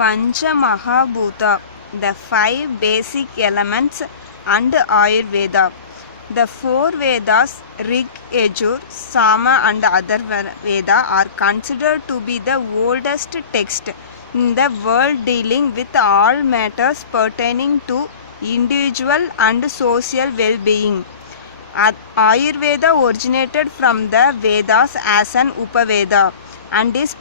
Pancha Mahabhuta, the five basic elements, and Ayurveda. The four Vedas, Rig, Yajur, Sama, and other Veda, are considered to be the oldest text in the world dealing with all matters pertaining to individual and social well-being. Ayurveda originated from the Vedas as an Upaveda and is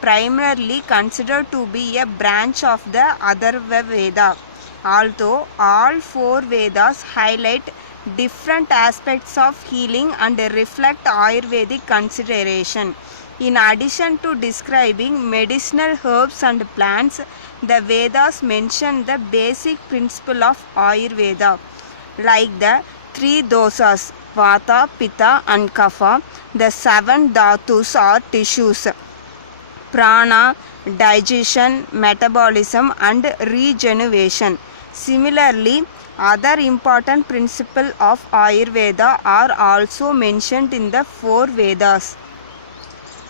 primarily considered to be a branch of the Atharva Veda. Although all four Vedas highlight different aspects of healing and reflect Ayurvedic consideration. In addition to describing medicinal herbs and plants, the Vedas mention the basic principle of Ayurveda, like the three dosas, Vata, Pitta, and Kapha, the seven dhatus or tissues, prana, digestion, metabolism, and regeneration. Similarly, other important principles of Ayurveda are also mentioned in the four Vedas.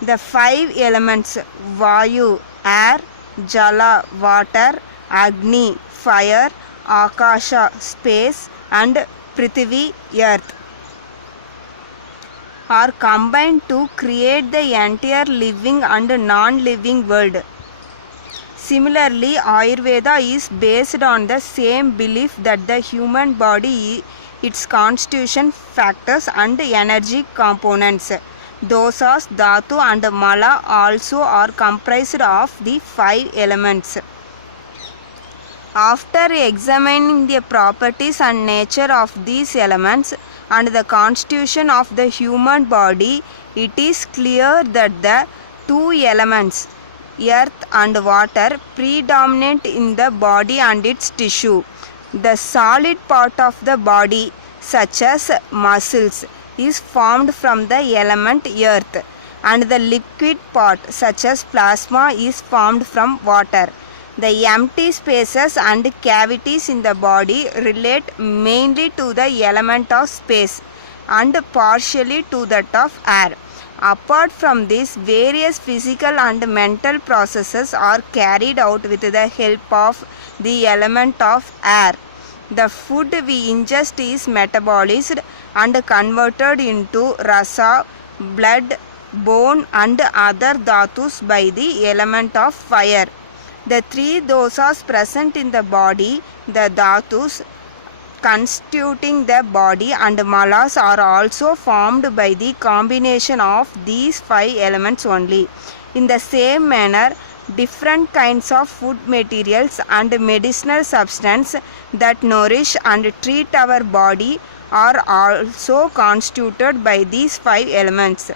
The five elements, Vayu, air, Jala, water, Agni, fire, Akasha, space, and Prithvi, earth, are combined to create the entire living and non-living world. Similarly, Ayurveda is based on the same belief that the human body, its constitution, factors, and energy components, dosas, dhatu, and mala, also are comprised of the five elements. After examining the properties and nature of these elements and the constitution of the human body, it is clear that the two elements, earth and water, predominate in the body and its tissue. The solid part of the body, such as muscles, is formed from the element earth, and the liquid part, such as plasma, is formed from water. The empty spaces and cavities in the body relate mainly to the element of space and partially to that of air. Apart from this, various physical and mental processes are carried out with the help of the element of air. The food we ingest is metabolized and converted into rasa, blood, bone, and other dhatus by the element of fire. The three dosas present in the body, the dhatus constituting the body, and malas are also formed by the combination of these five elements only. In the same manner, different kinds of food materials and medicinal substances that nourish and treat our body are also constituted by these five elements.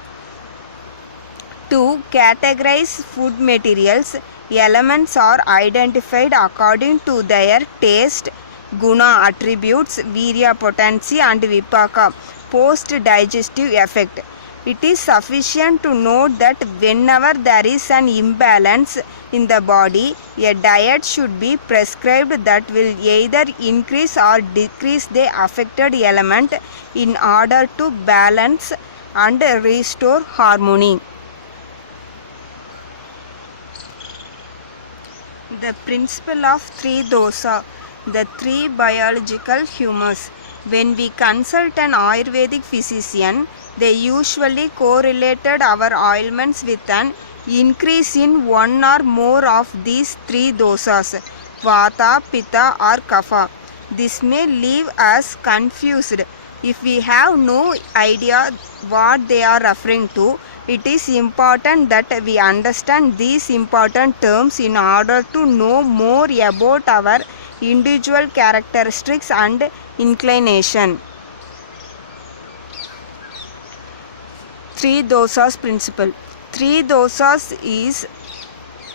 To categorize food materials, elements are identified according to their taste, guna attributes, virya potency, and vipaka post-digestive effect. It is sufficient to note that whenever there is an imbalance in the body, a diet should be prescribed that will either increase or decrease the affected element in order to balance and restore harmony. The principle of three dosa, the three biological humors. When we consult an Ayurvedic physician, they usually correlated our ailments with an increase in one or more of these three dosas, Vata, Pitta, or Kapha. This may leave us confused. If we have no idea what they are referring to, it is important that we understand these important terms in order to know more about our individual characteristics and inclination. Three dosas principle. Three dosas is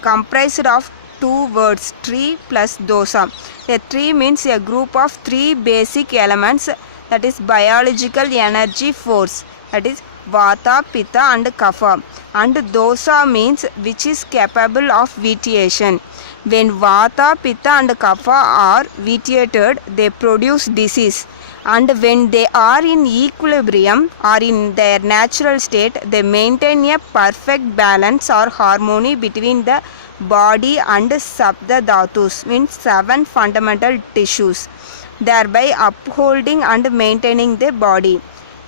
comprised of two words, tri plus dosa. A tri means a group of three basic elements, that is biological energy force, that is Vata, Pitta, and Kapha, and dosa means which is capable of vitiation. When Vata, Pitta, and Kapha are vitiated, they produce disease, and when they are in equilibrium or in their natural state, they maintain a perfect balance or harmony between the body and sapta dhatus, means 7 fundamental tissues, thereby upholding and maintaining the body.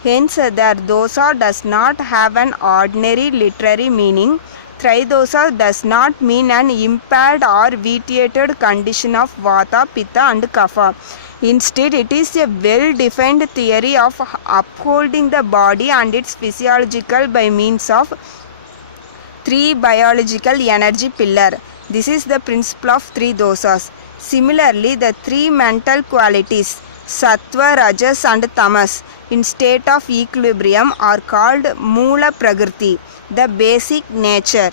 Hence, the dosa does not have an ordinary literary meaning. Tridosa does not mean an impaired or vitiated condition of vata, pitta and kapha. Instead, it is a well-defined theory of upholding the body and its physiological by means of 3 biological energy pillar. This is the principle of 3 dosas. Similarly, the 3 mental qualities, sattva, rajas and tamas, in state of equilibrium are called Moola Prakriti, the basic nature.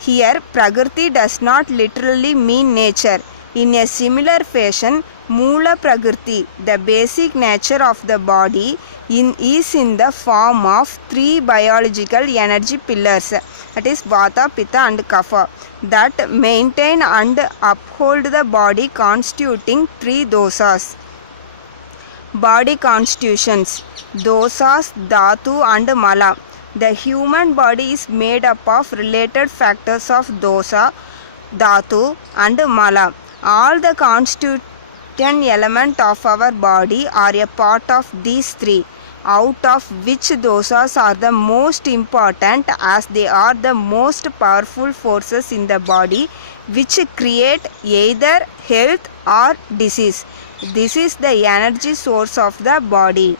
Here, Prakriti does not literally mean nature. In a similar fashion, Moola Prakriti, the basic nature of the body, is in the form of 3 biological energy pillars, that is Vata, Pitta and Kapha, that maintain and uphold the body, constituting 3 dosas. Body constitutions: dosas, dhatu and mala. The human body is made up of related factors of dosa, dhatu and mala. All the constituent elements of our body are a part of these 3, out of which dosas are the most important, as they are the most powerful forces in the body which create either health or disease. This is the energy source of the body.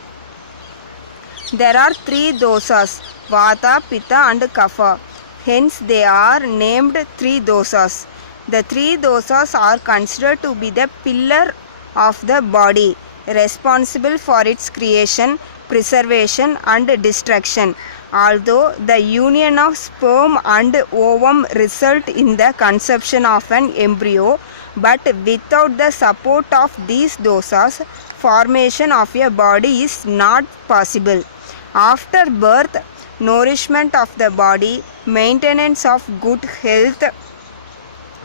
There are 3 dosas, Vata, Pitta and Kapha. Hence they are named 3 dosas. The 3 dosas are considered to be the pillar of the body, responsible for its creation, preservation and destruction. Although the union of sperm and ovum result in the conception of an embryo, but without the support of these dosas, formation of a body is not possible. After birth, nourishment of the body, maintenance of good health,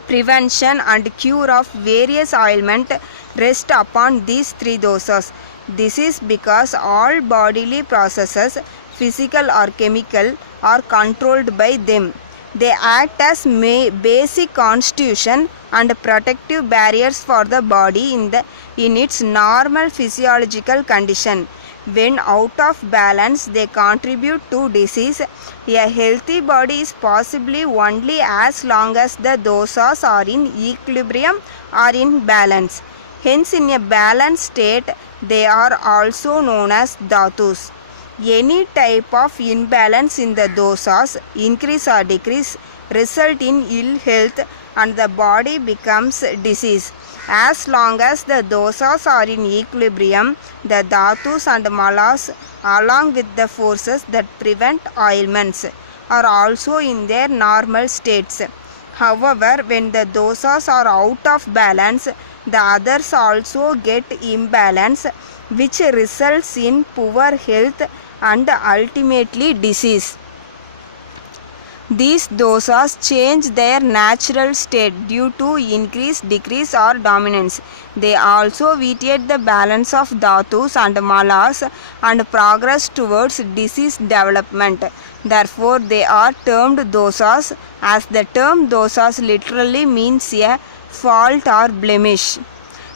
prevention and cure of various ailments rest upon these 3 dosas. This is because all bodily processes, physical or chemical, are controlled by them. They act as basic constitution and protective barriers for the body in its normal physiological condition. When out of balance, they contribute to disease. A healthy body is possibly only as long as the dosas are in equilibrium or in balance. Hence, in a balanced state, they are also known as dhatus. Any type of imbalance in the dosas, increase or decrease, result in ill health and the body becomes disease. As long as the dosas are in equilibrium, the dhatus and malas, along with the forces that prevent ailments, are also in their normal states. However, when the dosas are out of balance, the others also get imbalance, which results in poor health and ultimately disease. These dosas change their natural state due to increase, decrease or dominance. They also vitiate the balance of dhatus and malas and progress towards disease development. Therefore, they are termed dosas, as the term dosas literally means a fault or blemish.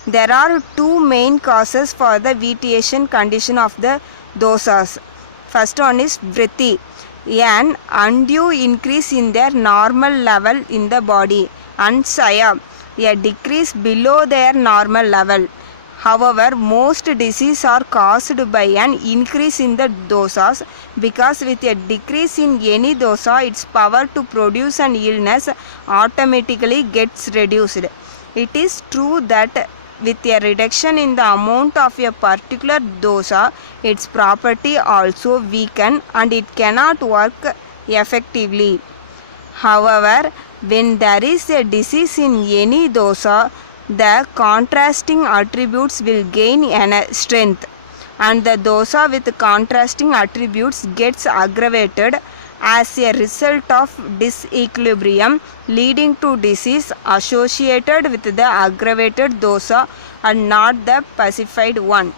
There are 2 main causes for the vitiation condition of the dosas. First one is vritti, an undue increase in their normal level in the body, and saya, a decrease below their normal level. However, most diseases are caused by an increase in the dosas, because with a decrease in any dosa, its power to produce an illness automatically gets reduced. It is true that with a reduction in the amount of a particular dosa, its property also weaken and it cannot work effectively. However, when there is a disease in any dosa, the contrasting attributes will gain strength, and the dosa with contrasting attributes gets aggravated as a result of disequilibrium, leading to disease associated with the aggravated dosa and not the pacified one.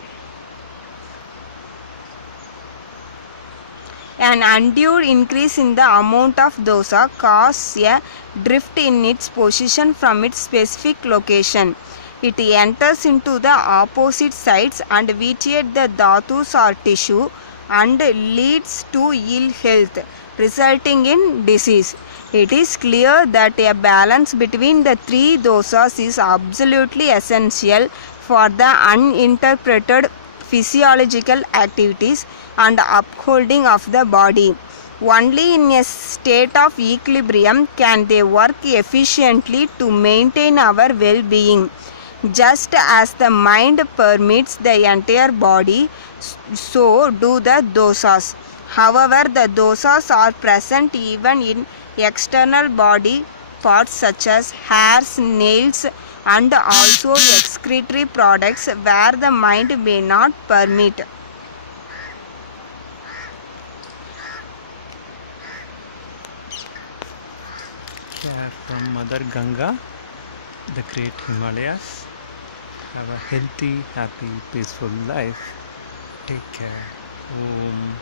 An undue increase in the amount of dosa causes a drift in its position from its specific location. It enters into the opposite sides and vitiate the dhatus or tissue and leads to ill health, resulting in disease. It is clear that a balance between the three dosas is absolutely essential for the uninterpreted physiological activities and upholding of the body. Only in a state of equilibrium can they work efficiently to maintain our well-being. Just as the mind permits the entire body, so do the dosas. However, the dosas are present even in external body parts such as hairs, nails, and also excretory products where the mind may not permit. Care from Mother Ganga, the great Himalayas. Have a healthy, happy, peaceful life. Take care. Om